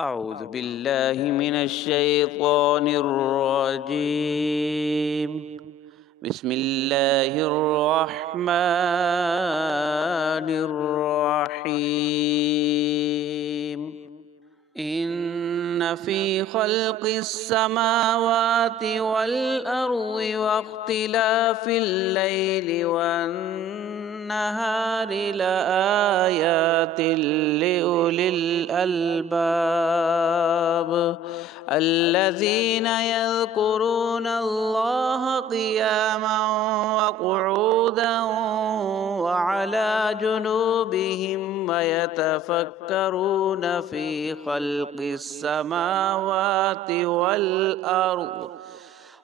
أعوذ بالله من الشيطان الرجيم. بسم الله الرحمن الرحيم. إن في خلق السماوات والأرض واختلاف الليل والنهار لآيات لأولي الألباب الذين يذكرون الله قياما وقعودا وعلى جنوبهم ويتفكرون في خلق السماوات والأرض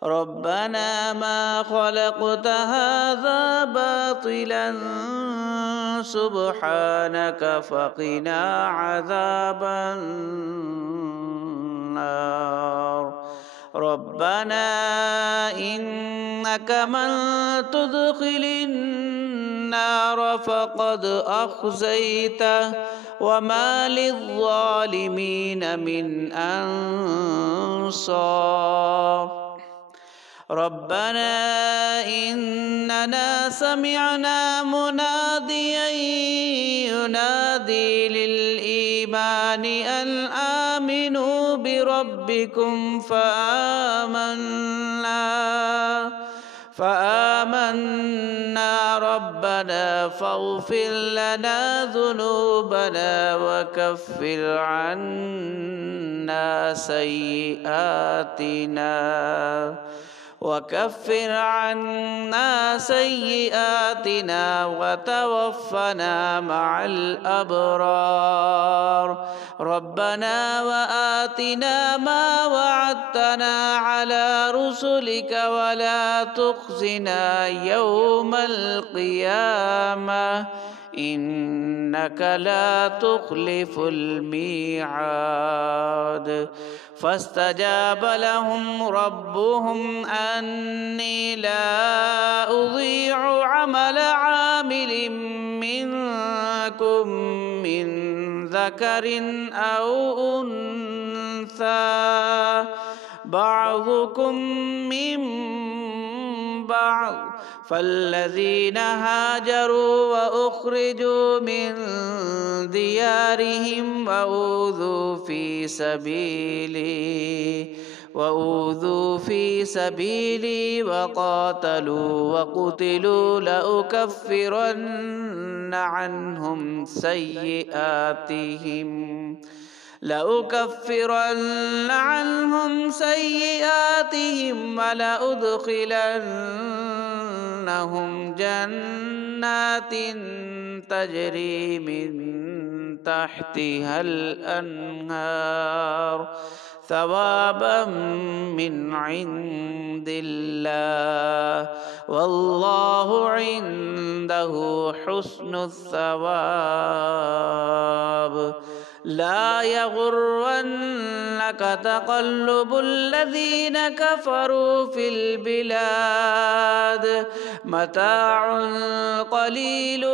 ربنا ما خلقت هذا باطلا سبحانك فقنا عذاب النار. ربنا إنك من تدخل النار فقد أخزيته وما للظالمين من أنصار. ربنا إننا سمعنا مناديا ينادي للإيمان أن آمنوا بربكم فآمنا ربنا فاغفر لنا ذنوبنا وكفر عنا سيئاتنا وتوفنا مع الأبرار. ربنا وآتنا ما وعدتنا على رسلك ولا تخزنا يوم القيامة إنك لا تخلف الميعاد. فاستجاب لهم ربهم أني لا أضيع عمل عامل منكم من ذكر أو أنثى بعضكم من بعض. فالذين هاجروا وأخرجوا من ديارهم وأوذوا في سبيلي وقاتلوا وقتلوا لأكفرن عنهم سيئاتهم ولأدخلنهم جنات تجري من تحتها الأنهار ثوابا من عند الله والله عنده حسن الثواب. لا يغرنك تقلب الذين كفروا في البلاد متاع قليل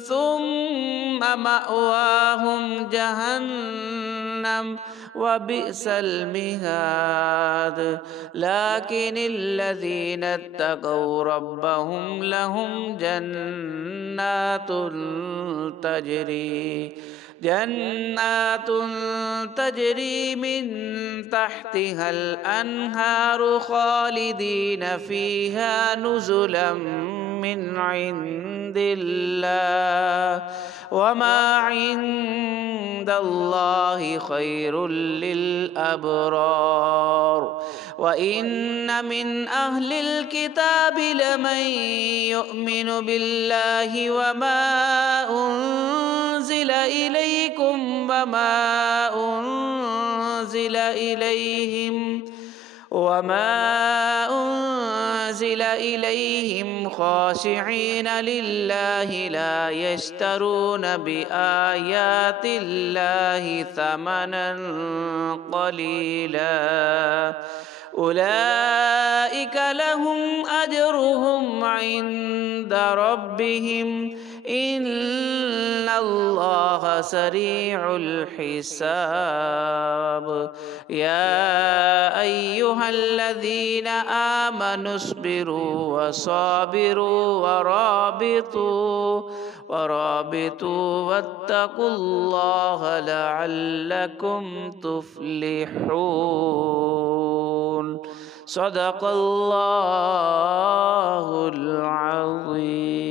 ثم مأواهم جهنم وبئس المهاد. لكن الذين اتقوا ربهم لهم جنات تجري من تحتها الأنهار خالدين فيها نزلا من عند الله وما عند الله خير للأبرار. وإن من أهل الكتاب لمن يؤمن بالله وما أنزل إليكم وما أنزل إليهم خاشعين لله لا يشترون بآيات الله ثمنا قليلا أولئك لهم أجرهم عند ربهم إن الله سريع الحساب يا أيها الذين آمنوا اصبروا وصابروا ورابطوا واتقوا الله لعلكم تفلحون صدق الله العظيم.